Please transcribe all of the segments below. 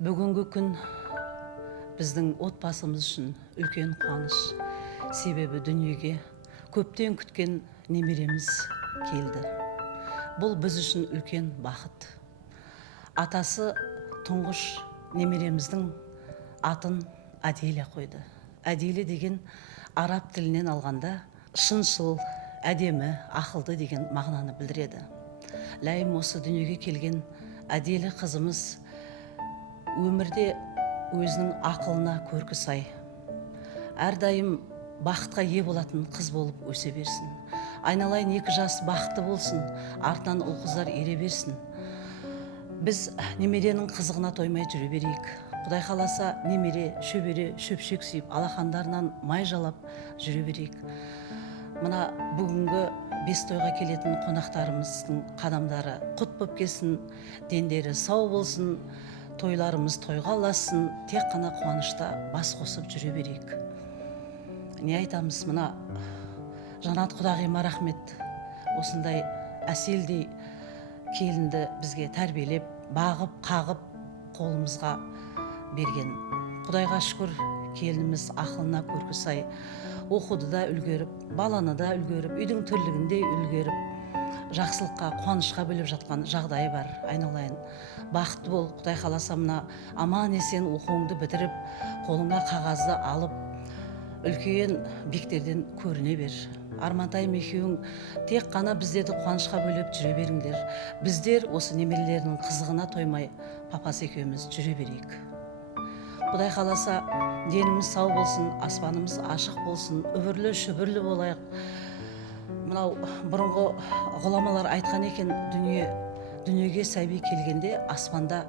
Бүгінгі күн біздің отбасымыз үшін үлкен қуаныш. Себебі дүниеге көптен күткен немереміз келді. Бұл біз үшін үлкен бақыт. Атасы тұңғыш немереміздің атын Әделя қойды. Әделя деген араб тілінен алғанда шыншыл, әдемі, ақылды деген мағынаны білдіреді. Ләйім осы дүниеге келген Әделя қызымыз өмірде өзінің ақылына көркі сай, әрдайым бақытқа ие болатын қыз болып өсе берсін. Айналайын екі жас бақытты болсын, артынан ұл қыздар ере берсін. Біз немеренің қызығына тоймай жүре берейік. Құдай қаласа немере, шөбере, шөпшек сүйіп, алақандарынан май жалап жүре берейік. Мына бүгінгі бес тойға келетін қонақтарымыздың қадамдары құт боп келсін, дендері сау болсын, тойларымыз тойға ұлассын, тек қана қуанышта бас қосып жүре берейік. Не айтамыз, мына Жанат Құдағиыма рахмет, осындай әселдей келінді бізге тәрбиелеп, бағып, қағып, қолымызға берген. Құдайға шүкір, келініміз ақылына көркі сай, оқуды да үлгеріп, баланы да үлгеріп, үйдің тірлігінде үлгеріп, жақсылыққа, қуанышқа бөліп жатқан жағдайы бар. Айналайын, бақытты бол. Құдай қаласа мына аман есен оқуыңды бітіріп, қолыңа қағазды алып, үлкен биіктерден көріне бер. Армантайым екеуің тек қана біздерді қуанышқа бөліп жүре беріңдер. Біздер осы немерелерінің қызығына тоймай, папасы екеуміз жүре берейік. Құдай қаласа деніміз сау болсын, аспанымыз ашық болсын, үбірлі шүбірлі болайық. Мынау бұрынғы ғұламалар айтқан екен, дүниеге сәби келгенде аспанда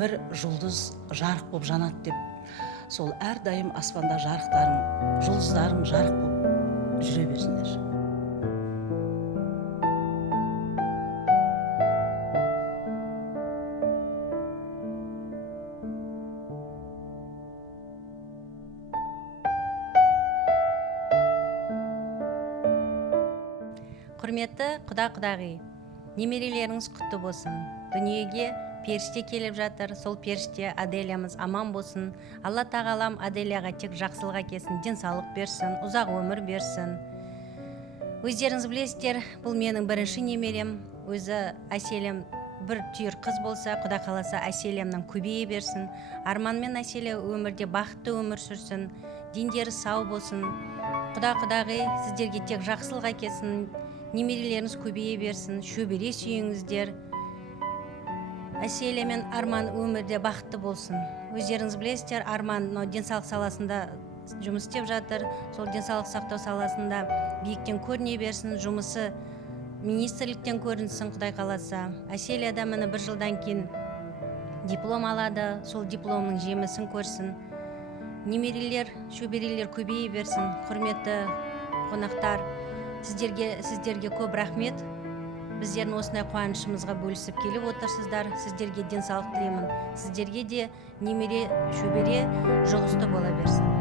бір жұлдыз жарық боп жанады деп. Сол әрдайым аспанда жарықтарың, жұлдыздарың жарық боп жүре берсіндер. Құрметті құда-құдағи, немерелеріңіз құтты болсын. Дүниеге періште келіп жатыр, сол періште Әделямыз аман болсын. Алла тағалам Әделяға тек жақсылық әкелсін, денсаулық берсін, ұзақ өмір берсін. Өздеріңіз білесіздер, бұл менің бірінші немерем. Өзі Әселем бір түйір қыз болса, Құда қаласа Әселемнің көбейе берсін. Арманмен Әселе өмірде бақытты өмір сүрсін, дендері сау болсын. Құда-құдағи сіздерге тек жақсылық әкелсін, немерелеріңіз көбейе берсін, шөбере сүйіңіздер. Әселе мен Арман өмірде бақытты болсын. Өздеріңіз білесіздер, Арман денсаулық саласында жұмыс істеп жатыр. Сол денсаулық сақтау саласында биіктен көріне берсін, жұмысы министрліктен көрінсін, Құдай қаласа. Әселе да міне бір жылдан кейін диплом алады, сол дипломның жемісін көрсін. Немерелер, шөберелер көбейе берсін. Құрметті қонақтар, сіздерге көп рахмет. Біздердің осындай қуанышымызға бөлісіп келіп отырсыздар. Сіздерге денсаулық тілеймін. Сіздерге де немере, шөбере жұғысты бола берсін.